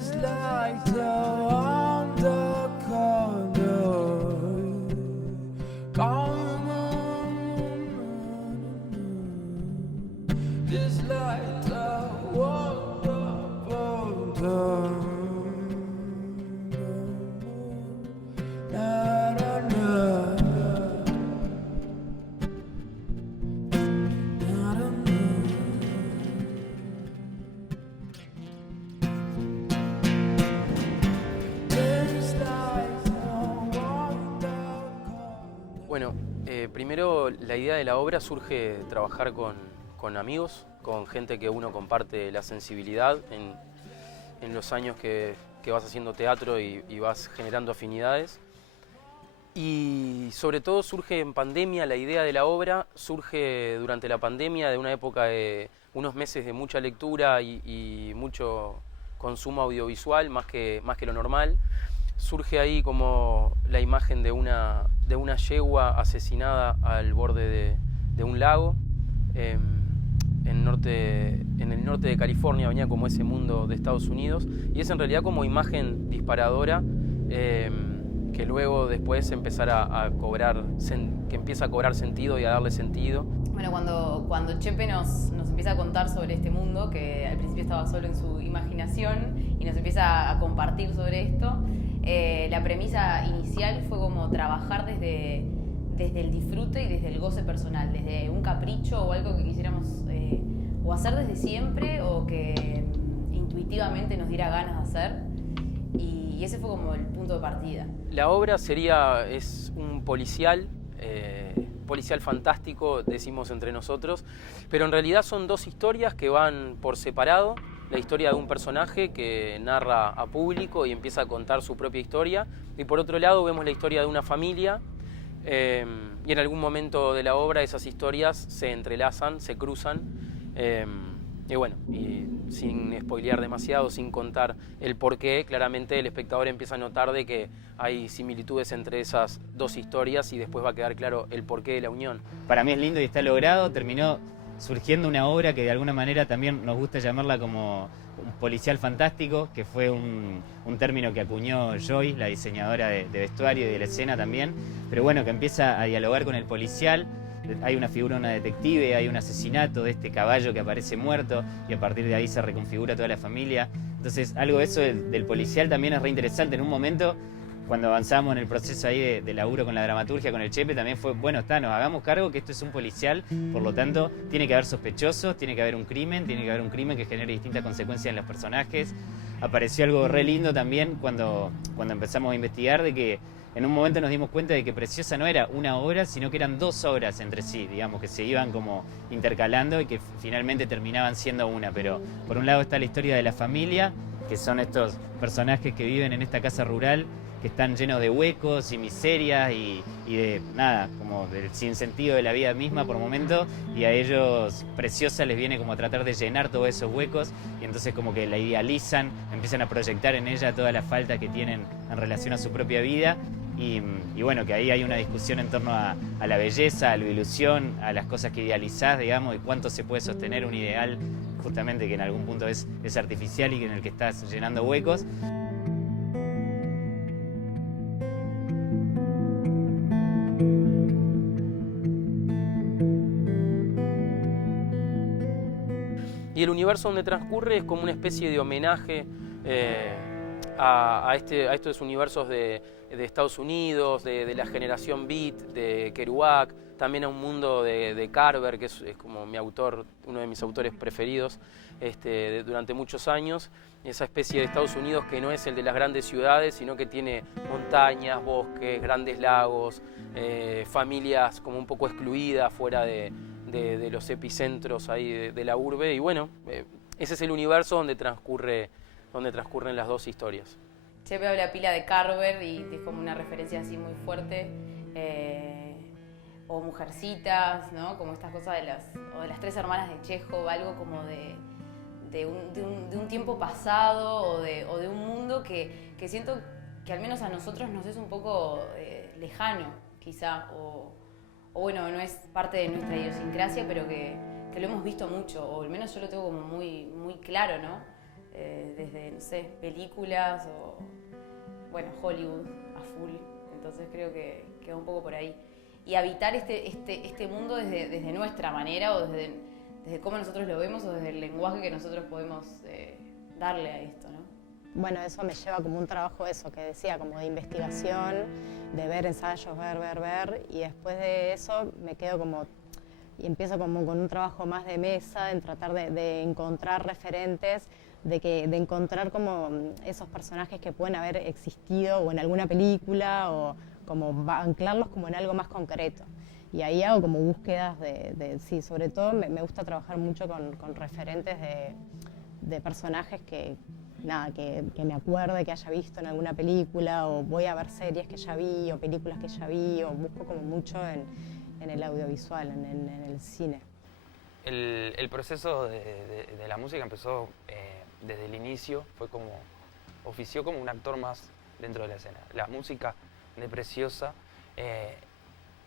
just like the undercover. Just like the wonderful. Bueno, primero la idea de la obra surge de trabajar con amigos, con gente que uno comparte la sensibilidad en los años que vas haciendo teatro y vas generando afinidades. Y sobre todo surge en pandemia, la idea de la obra surge durante la pandemia, de una época de unos meses de mucha lectura y mucho consumo audiovisual, más que lo normal. Surge ahí como la imagen de una yegua asesinada al borde de un lago. En el norte de California venía como ese mundo de Estados Unidos, y es en realidad como imagen disparadora que luego después empezara a cobrar, que empieza a cobrar sentido y a darle sentido. Bueno, cuando Chepe nos empieza a contar sobre este mundo, que al principio estaba solo en su imaginación, y nos empieza a compartir sobre esto, la premisa inicial fue como trabajar desde el disfrute y desde el goce personal, desde un capricho o algo que quisiéramos o hacer desde siempre o que intuitivamente nos diera ganas de hacer, y ese fue como el punto de partida. La obra es un policial fantástico, decimos entre nosotros, pero en realidad son dos historias que van por separado. La historia de un personaje que narra a público y empieza a contar su propia historia, y por otro lado vemos la historia de una familia, y en algún momento de la obra esas historias se entrelazan, se cruzan, y bueno, y sin spoilear demasiado, sin contar el porqué, claramente el espectador empieza a notar de que hay similitudes entre esas dos historias, y después va a quedar claro el porqué de la unión. Para mí es lindo y está logrado. Terminó surgiendo una obra que de alguna manera también nos gusta llamarla como un policial fantástico, que fue un término que acuñó Joy, la diseñadora de vestuario y de la escena también, pero bueno, que empieza a dialogar con el policial. Hay una figura, una detective, hay un asesinato de este caballo que aparece muerto, y a partir de ahí se reconfigura toda la familia. Entonces algo de eso del policial también es re interesante. En un momento, cuando avanzamos en el proceso ahí de laburo con la dramaturgia, con el Chepe, también fue, bueno, nos hagamos cargo que esto es un policial, por lo tanto tiene que haber sospechosos, tiene que haber un crimen que genere distintas consecuencias en los personajes. Apareció algo re lindo también cuando empezamos a investigar, de que en un momento nos dimos cuenta de que Preciosa no era una obra, sino que eran dos obras entre sí, digamos, que se iban como intercalando y que finalmente terminaban siendo una. Pero por un lado está la historia de la familia, que son estos personajes que viven en esta casa rural, que están llenos de huecos y miserias y de nada, como del sinsentido de la vida misma por momentos, y a ellos Preciosa les viene como a tratar de llenar todos esos huecos, y entonces como que la idealizan, empiezan a proyectar en ella toda la falta que tienen en relación a su propia vida, y bueno, que ahí hay una discusión en torno a la belleza, a la ilusión, a las cosas que idealizás, digamos, y cuánto se puede sostener un ideal justamente que en algún punto es artificial y en el que estás llenando huecos. Y el universo donde transcurre es como una especie de homenaje a estos universos de Estados Unidos, de la generación beat, de Kerouac, también a un mundo de Carver, que es como uno de mis autores preferidos durante muchos años. Esa especie de Estados Unidos que no es el de las grandes ciudades, sino que tiene montañas, bosques, grandes lagos, familias como un poco excluidas fuera de los epicentros ahí de la urbe, y bueno, ese es el universo donde transcurren las dos historias. Chepe habla pila de Carver y es como una referencia así muy fuerte, o Mujercitas, ¿no? Como estas cosas de las tres hermanas de Chekhov, algo como de un tiempo pasado o de un mundo que siento que al menos a nosotros nos es un poco lejano, quizá, o bueno, no es parte de nuestra idiosincrasia, pero que lo hemos visto mucho, o al menos yo lo tengo como muy, muy claro, ¿no? desde, no sé, películas o, bueno, Hollywood a full. Entonces creo que va un poco por ahí. Y habitar este mundo desde nuestra manera o desde cómo nosotros lo vemos o desde el lenguaje que nosotros podemos darle a esto, ¿no? Bueno, eso me lleva como un trabajo, eso que decía, como de investigación, de ver ensayos, ver, y después de eso me quedo como, y empiezo como con un trabajo más de mesa, en tratar de encontrar referentes, de encontrar como esos personajes que pueden haber existido o en alguna película, o como anclarlos como en algo más concreto. Y ahí hago como búsquedas sí, sobre todo me gusta trabajar mucho con referentes de personajes que me acuerde que haya visto en alguna película, o voy a ver series que ya vi, o películas que ya vi, o busco como mucho en el audiovisual, en el cine. El proceso de la música empezó desde el inicio, ofició como un actor más dentro de la escena. La música de Preciosa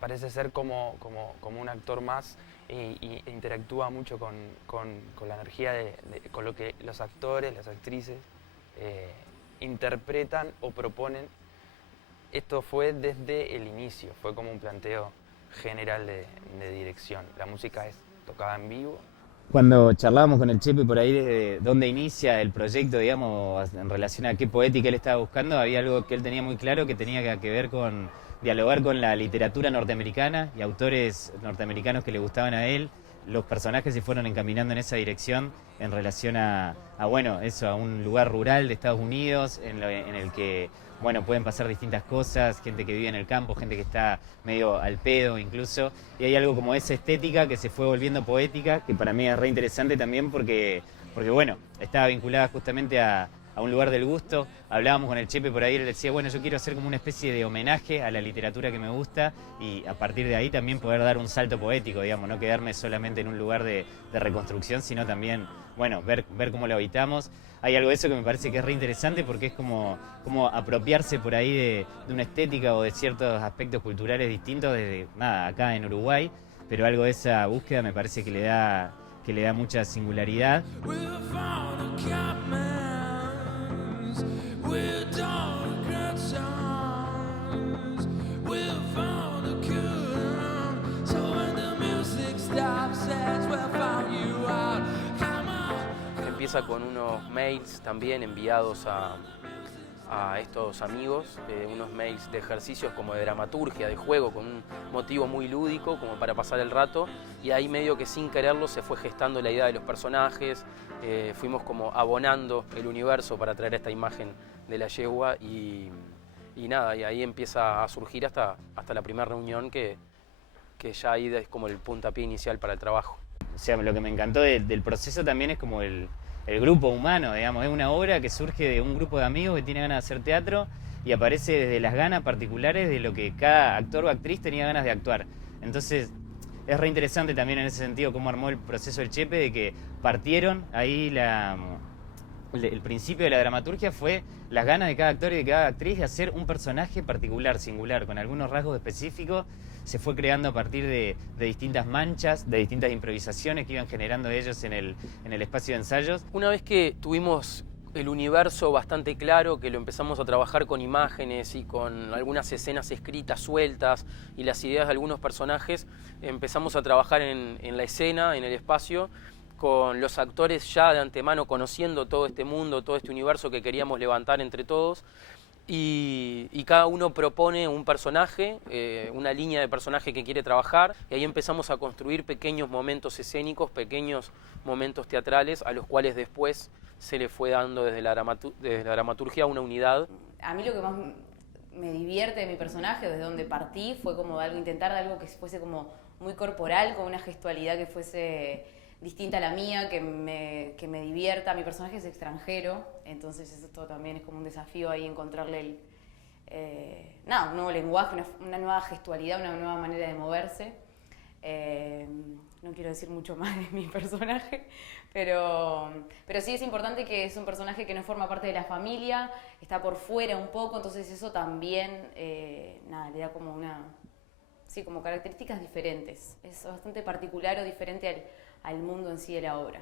parece ser como un actor más e interactúa mucho con la energía con lo que los actores, las actrices interpretan o proponen. Esto fue desde el inicio, fue como un planteo general de dirección. La música es tocada en vivo. Cuando charlábamos con el Chepe por ahí de dónde inicia el proyecto, digamos, en relación a qué poética él estaba buscando, había algo que él tenía muy claro que tenía que ver con dialogar con la literatura norteamericana y autores norteamericanos que le gustaban a él. Los personajes se fueron encaminando en esa dirección en relación a un lugar rural de Estados Unidos en el que, bueno, pueden pasar distintas cosas, gente que vive en el campo, gente que está medio al pedo incluso, y hay algo como esa estética que se fue volviendo poética, que para mí es re interesante también porque bueno, estaba vinculada justamente a un lugar del gusto. Hablábamos con el Chepe por ahí, él decía, bueno, yo quiero hacer como una especie de homenaje a la literatura que me gusta y a partir de ahí también poder dar un salto poético, digamos, no quedarme solamente en un lugar de reconstrucción, sino también, bueno, ver cómo lo habitamos. Hay algo de eso que me parece que es re interesante porque es como apropiarse por ahí de una estética o de ciertos aspectos culturales distintos desde, acá en Uruguay, pero algo de esa búsqueda me parece que le da mucha singularidad. Empieza con unos mails también enviados a estos amigos, unos mails de ejercicios como de dramaturgia, de juego, con un motivo muy lúdico, como para pasar el rato, y ahí medio que sin quererlo se fue gestando la idea de los personajes, fuimos como abonando el universo para traer esta imagen de la yegua y nada, y ahí empieza a surgir hasta la primera reunión que ya ahí es como el puntapié inicial para el trabajo. O sea, lo que me encantó del proceso también es como el grupo humano, digamos, es una obra que surge de un grupo de amigos que tiene ganas de hacer teatro y aparece desde las ganas particulares de lo que cada actor o actriz tenía ganas de actuar. Entonces, es re interesante también en ese sentido cómo armó el proceso del Chepe, de que partieron ahí el principio de la dramaturgia fue las ganas de cada actor y de cada actriz de hacer un personaje particular, singular, con algunos rasgos específicos. Se fue creando a partir de distintas manchas, de distintas improvisaciones que iban generando ellos en el espacio de ensayos. Una vez que tuvimos el universo bastante claro, que lo empezamos a trabajar con imágenes y con algunas escenas escritas sueltas y las ideas de algunos personajes, empezamos a trabajar en la escena, en el espacio, con los actores ya de antemano conociendo todo este mundo, todo este universo que queríamos levantar entre todos. Y cada uno propone un personaje, una línea de personaje que quiere trabajar, y ahí empezamos a construir pequeños momentos escénicos, pequeños momentos teatrales, a los cuales después se le fue dando desde la dramaturgia una unidad. A mí lo que más me divierte de mi personaje, desde donde partí, fue como intentar algo que fuese como muy corporal, con una gestualidad que fuese distinta a la mía, que me divierta. Mi personaje es extranjero, entonces eso también es como un desafío ahí encontrarle un nuevo lenguaje, una nueva gestualidad, una nueva manera de moverse. No quiero decir mucho más de mi personaje, pero sí es importante que es un personaje que no forma parte de la familia, está por fuera un poco, entonces eso también le da como como características diferentes. Es bastante particular o diferente al mundo en sí de la obra.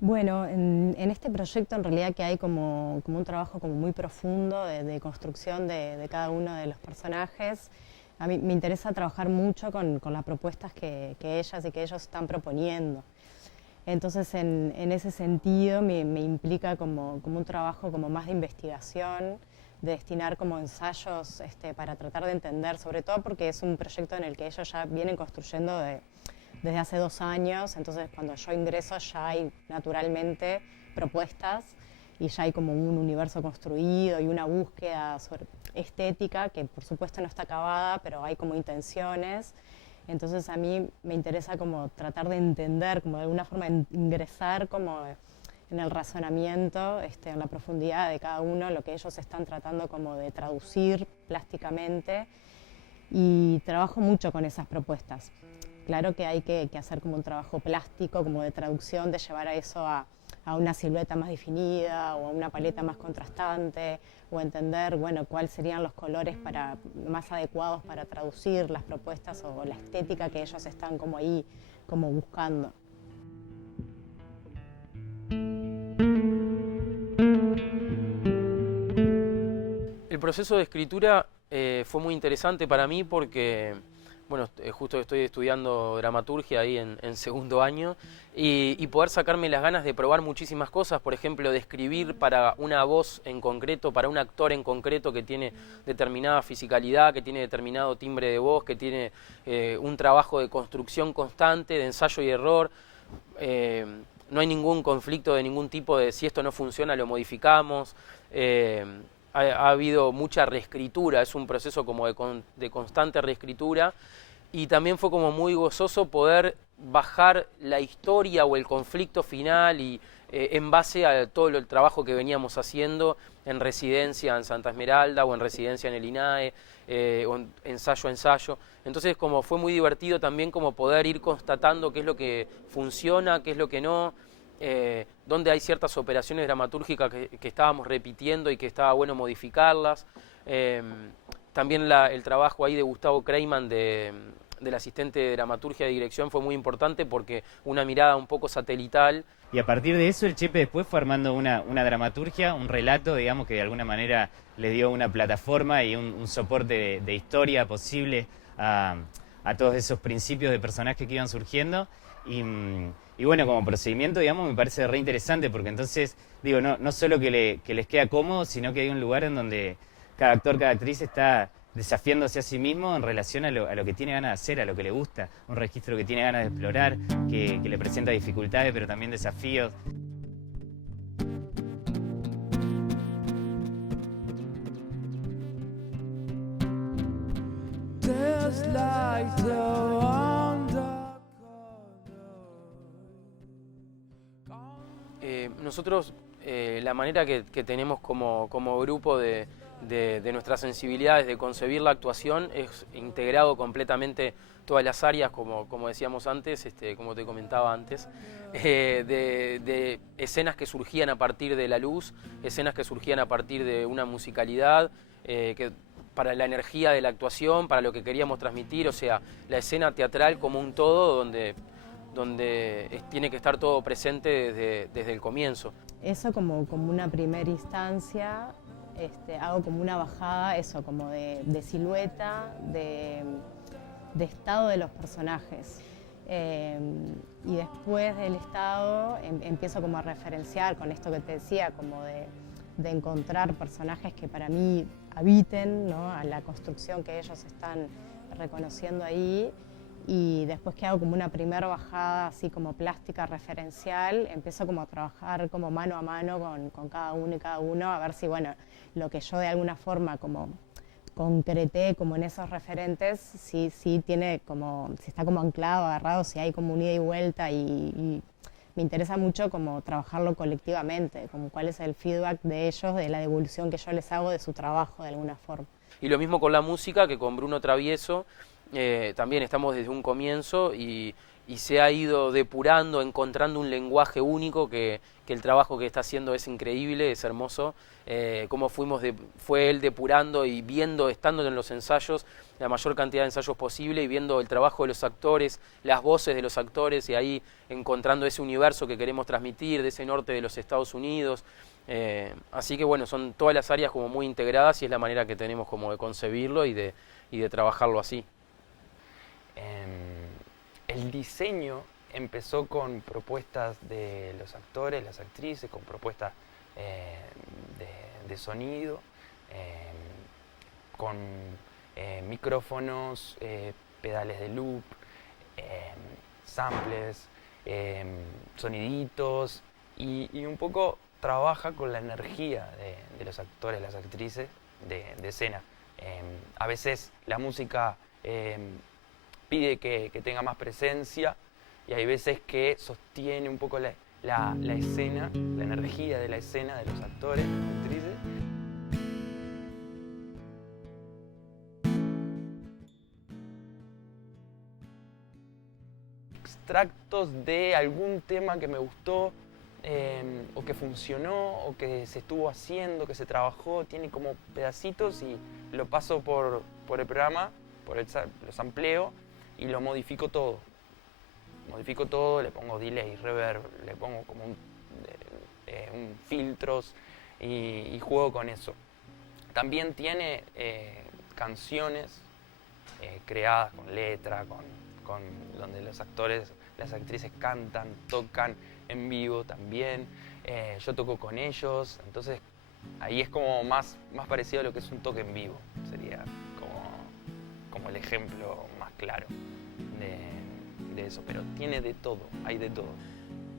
Bueno, en este proyecto en realidad que hay como un trabajo como muy profundo de construcción de cada uno de los personajes. A mí me interesa trabajar mucho con las propuestas que ellas y que ellos están proponiendo. Entonces, en ese sentido, me implica como un trabajo como más de investigación, de destinar como ensayos para tratar de entender, sobre todo porque es un proyecto en el que ellos ya vienen construyendo desde hace 2 años, entonces cuando yo ingreso ya hay naturalmente propuestas y ya hay como un universo construido y una búsqueda estética que por supuesto no está acabada, pero hay como intenciones. Entonces a mí me interesa como tratar de entender, como de alguna forma ingresar como en el razonamiento, en la profundidad de cada uno, lo que ellos están tratando como de traducir plásticamente, y trabajo mucho con esas propuestas. Claro que hay que hacer como un trabajo plástico, como de traducción, de llevar a eso a una silueta más definida o a una paleta más contrastante, o entender, bueno, cuáles serían los colores más adecuados para traducir las propuestas o la estética que ellos están como ahí como buscando. El proceso de escritura fue muy interesante para mí porque, bueno, justo estoy estudiando dramaturgia ahí en segundo año y poder sacarme las ganas de probar muchísimas cosas, por ejemplo, de escribir para una voz en concreto, para un actor en concreto que tiene determinada fisicalidad, que tiene determinado timbre de voz, que tiene un trabajo de construcción constante, de ensayo y error. No hay ningún conflicto de ningún tipo de si esto no funciona lo modificamos. Ha habido mucha reescritura, es un proceso como de constante reescritura, y también fue como muy gozoso poder bajar la historia o el conflicto final y en base a todo el trabajo que veníamos haciendo en residencia en Santa Esmeralda o en residencia en el INAE o en ensayo a ensayo. Entonces como fue muy divertido también como poder ir constatando qué es lo que funciona, qué es lo que no, donde hay ciertas operaciones dramatúrgicas que estábamos repitiendo y que estaba bueno modificarlas. También el trabajo ahí de Gustavo Kreiman, del asistente de dramaturgia y dirección, fue muy importante porque una mirada un poco satelital. Y a partir de eso el Chepe después fue armando una dramaturgia, un relato, digamos, que de alguna manera le dio una plataforma y un soporte de historia posible a todos esos principios de personajes que iban surgiendo. Y bueno, como procedimiento, digamos, me parece re interesante porque entonces, digo, no solo que les queda cómodo, sino que hay un lugar en donde cada actor, cada actriz está desafiándose a sí mismo en relación a lo que tiene ganas de hacer, a lo que le gusta, un registro que tiene ganas de explorar, que le presenta dificultades pero también desafíos. There's light under Nosotros, la manera que tenemos como grupo de nuestras sensibilidades de concebir la actuación es integrado completamente todas las áreas, como decíamos antes, como te comentaba antes, de escenas que surgían a partir de la luz, escenas que surgían a partir de una musicalidad, para la energía de la actuación, para lo que queríamos transmitir, o sea, la escena teatral como un todo donde tiene que estar todo presente desde el comienzo. Eso como una primera instancia, hago como una bajada, eso, como de silueta, de estado de los personajes. Y después del estado empiezo como a referenciar con esto que te decía, como de encontrar personajes que para mí habiten, ¿no?, a la construcción que ellos están reconociendo ahí. Y después que hago como una primera bajada así como plástica referencial, empiezo como a trabajar como mano a mano con cada uno y cada uno, a ver si, bueno, lo que yo de alguna forma como concreté como en esos referentes, si tiene como, si está como anclado, agarrado, si hay como un ida y vuelta, y me interesa mucho como trabajarlo colectivamente, como cuál es el feedback de ellos, de la devolución que yo les hago de su trabajo de alguna forma. Y lo mismo con la música, que con Bruno Travieso también estamos desde un comienzo y se ha ido depurando, encontrando un lenguaje único que el trabajo que está haciendo es increíble, es hermoso. Cómo fue él depurando y viendo, estando en los ensayos, la mayor cantidad de ensayos posible y viendo el trabajo de los actores, las voces de los actores y ahí encontrando ese universo que queremos transmitir, de ese norte de los Estados Unidos. Así que bueno, son todas las áreas como muy integradas y es la manera que tenemos como de concebirlo y de trabajarlo así. El diseño empezó con propuestas de los actores, las actrices, con propuestas de sonido, con micrófonos, pedales de loop, samples, soniditos y un poco trabaja con la energía de los actores, las actrices de escena. A veces la música pide que tenga más presencia y hay veces que sostiene un poco la escena, la energía de la escena de los actores, de las actrices. Extractos de algún tema que me gustó o que funcionó o que se estuvo haciendo, que se trabajó, tiene como pedacitos y lo paso por el programa, lo sampleo y lo modifico todo. Modifico todo, le pongo delay, reverb, le pongo como un filtros y juego con eso. También tiene canciones creadas con letra, donde los actores, las actrices cantan, tocan en vivo también. Yo toco con ellos, entonces ahí es como más parecido a lo que es un toque en vivo. Sería como el ejemplo más claro de eso, pero tiene de todo, hay de todo.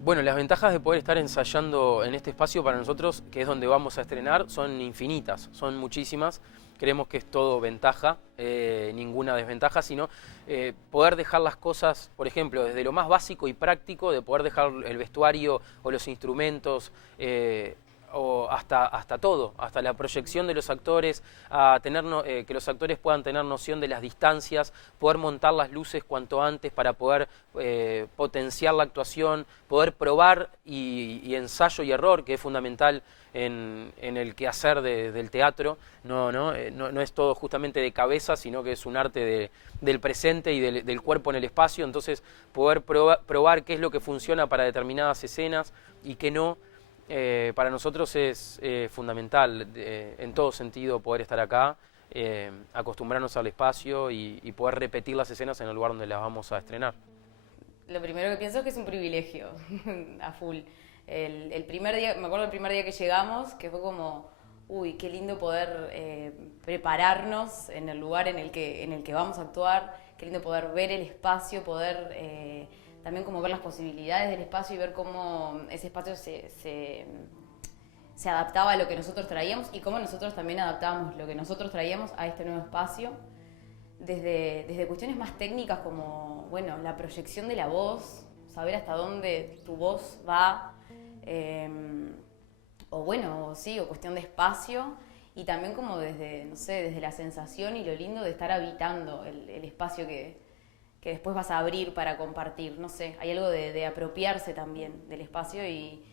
Bueno, las ventajas de poder estar ensayando en este espacio para nosotros, que es donde vamos a estrenar, son infinitas, son muchísimas. Creemos que es todo ventaja, ninguna desventaja, sino poder dejar las cosas, por ejemplo, desde lo más básico y práctico, de poder dejar el vestuario o los instrumentos, o hasta todo, hasta la proyección de los actores, a tener que los actores puedan tener noción de las distancias, poder montar las luces cuanto antes para poder potenciar la actuación, poder probar y ensayo y error, que es fundamental en el quehacer del teatro. No es todo justamente de cabeza, sino que es un arte del presente y del cuerpo en el espacio. Entonces poder probar qué es lo que funciona para determinadas escenas y qué no. Para nosotros es fundamental en todo sentido poder estar acá, acostumbrarnos al espacio y poder repetir las escenas en el lugar donde las vamos a estrenar. Lo primero que pienso es que es un privilegio, a full. El primer día, me acuerdo del primer día que llegamos, que fue como, uy, qué lindo poder prepararnos en el lugar en el que vamos a actuar, qué lindo poder ver el espacio, poder también como ver las posibilidades del espacio y ver cómo ese espacio se adaptaba a lo que nosotros traíamos y cómo nosotros también adaptábamos lo que nosotros traíamos a este nuevo espacio. Desde cuestiones más técnicas como, bueno, la proyección de la voz, saber hasta dónde tu voz va, o cuestión de espacio, y también como desde la sensación y lo lindo de estar habitando el espacio que después vas a abrir para compartir, no sé, hay algo de apropiarse también del espacio y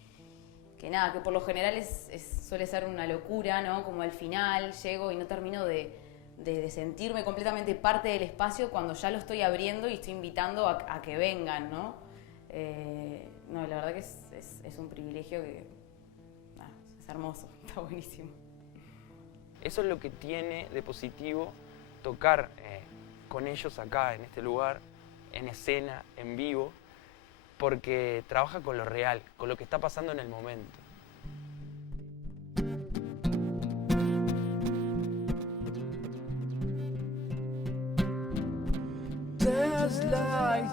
que nada, que por lo general suele ser una locura, ¿no? Como al final llego y no termino de sentirme completamente parte del espacio cuando ya lo estoy abriendo y estoy invitando a que vengan, ¿no? La verdad que es un privilegio que es hermoso, está buenísimo. Eso es lo que tiene de positivo tocar con ellos acá, en este lugar, en escena, en vivo, porque trabaja con lo real, con lo que está pasando en el momento. There's light